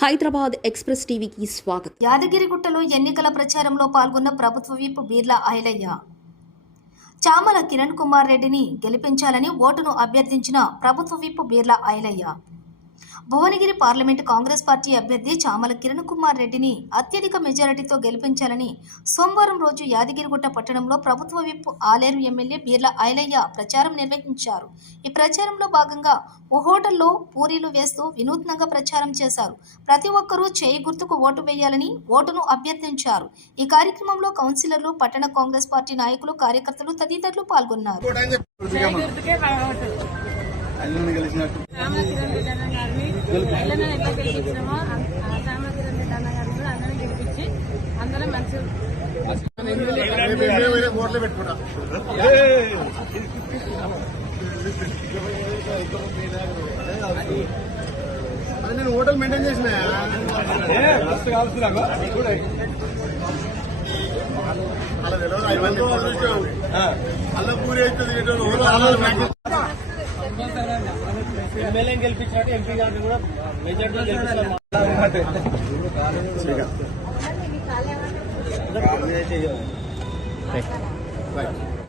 Hyderabad express టీవీకి స్వాగతం. యాదగిరిగుట్టలో ఎన్నికల ప్రచారంలో పాల్గొన్న ప్రభుత్వ విప్ బీర్లా ఐలయ్య. చామల కిరణ్ కుమార్ రెడ్డిని గెలిపించాలని ఓటును అభ్యర్థించిన ప్రభుత్వ whip Beerla Ailaiah. Bhuvanagiri parliament Congress party అభ్యర్థి చామల కిరణ్ కుమార్ రెడ్డిని అత్యధిక మెజారిటీతో గెలిపించాలని సోమవారం రోజు యాదగిరిగుట్ట పట్టణంలో ప్రభుత్వ విప్ ఆలేరు ఎమ్మెల్యే బీర్లా ఐలయ్య ప్రచారం నిర్వహించారు. ఈ ప్రచారంలో భాగంగా ఓ హోటల్లో పూరీలు వేస్తూ వినూత్నంగా ప్రచారం చేశారు. ప్రతి ఒక్కరూ చేయి గుర్తుకు ఓటు వేయాలని ఓటును అభ్యర్థించారు. ఈ కార్యక్రమంలో కౌన్సిలర్లు పట్టణ కాంగ్రెస్ పార్టీ నాయకులు కార్యకర్తలు తదితరులు పాల్గొన్నారు. ఎల్లన ఎట్లా గెలిపించినామో ఆ రామకిరణ్ రెడ్డి అన్న గారిని కూడా అందరం గెలిపించి అందరం మంచి ఓట్లు పెట్టుకుంటా అది నేను హోటల్ మెయింటైన్ చేసిన. అలా పూరి అవుతుంది ఎమ్మెల్యే గెలిపించినట్టు ఎంపీ గారిని కూడా మెజార్టీ గెలిపించాలి